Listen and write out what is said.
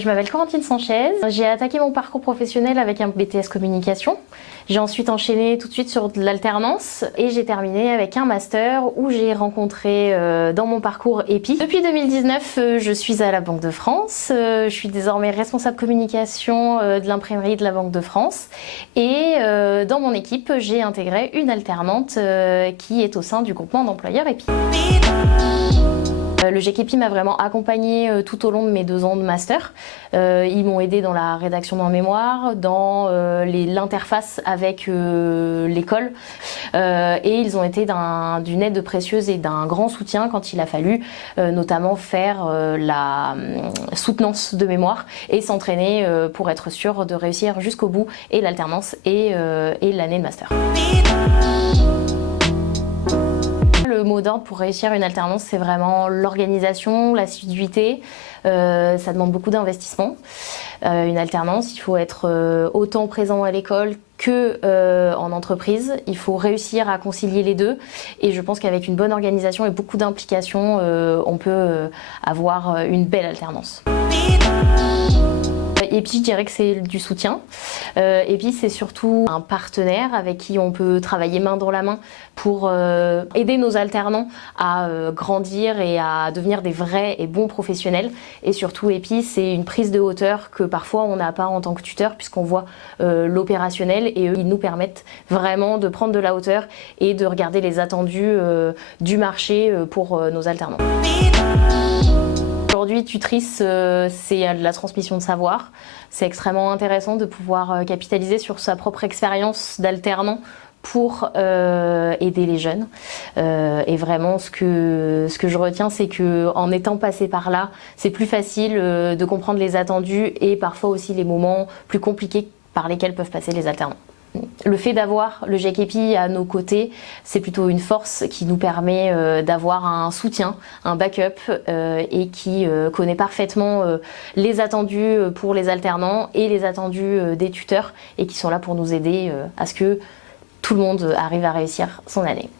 Je m'appelle Corentine Sanchez, j'ai attaqué mon parcours professionnel avec un BTS communication. J'ai ensuite enchaîné tout de suite sur de l'alternance et j'ai terminé avec un master où j'ai rencontré dans mon parcours EPI. Depuis 2019, je suis à la Banque de France, je suis désormais responsable communication de l'imprimerie de la Banque de France et dans mon équipe, j'ai intégré une alternante qui est au sein du groupement d'employeurs EPI. Le GKEPI m'a vraiment accompagnée tout au long de mes 2 ans de master. Ils m'ont aidé dans la rédaction d'un mémoire, dans l'interface avec l'école et ils ont été d'une aide précieuse et d'un grand soutien quand il a fallu notamment faire la soutenance de mémoire et s'entraîner pour être sûr de réussir jusqu'au bout et l'alternance et l'année de master. Le mot d'ordre pour réussir une alternance, c'est vraiment l'organisation, l'assiduité. Ça demande beaucoup d'investissement. Une alternance, il faut être autant présent à l'école que en entreprise. Il faut réussir à concilier les deux. Et je pense qu'avec une bonne organisation et beaucoup d'implication, on peut avoir une belle alternance. Et puis je dirais que c'est du soutien. Et puis c'est surtout un partenaire avec qui on peut travailler main dans la main pour aider nos alternants à grandir et à devenir des vrais et bons professionnels. Et surtout, EPI, c'est une prise de hauteur que parfois on n'a pas en tant que tuteur puisqu'on voit l'opérationnel et eux, ils nous permettent vraiment de prendre de la hauteur et de regarder les attendus du marché pour nos alternants. Aujourd'hui, tutrice, c'est de la transmission de savoir. C'est extrêmement intéressant de pouvoir capitaliser sur sa propre expérience d'alternant pour aider les jeunes. Et vraiment, ce que je retiens, c'est qu'en étant passé par là, c'est plus facile de comprendre les attendus et parfois aussi les moments plus compliqués par lesquels peuvent passer les alternants. Le fait d'avoir le GKEPI à nos côtés, c'est plutôt une force qui nous permet d'avoir un soutien, un backup et qui connaît parfaitement les attendus pour les alternants et les attendus des tuteurs et qui sont là pour nous aider à ce que tout le monde arrive à réussir son année.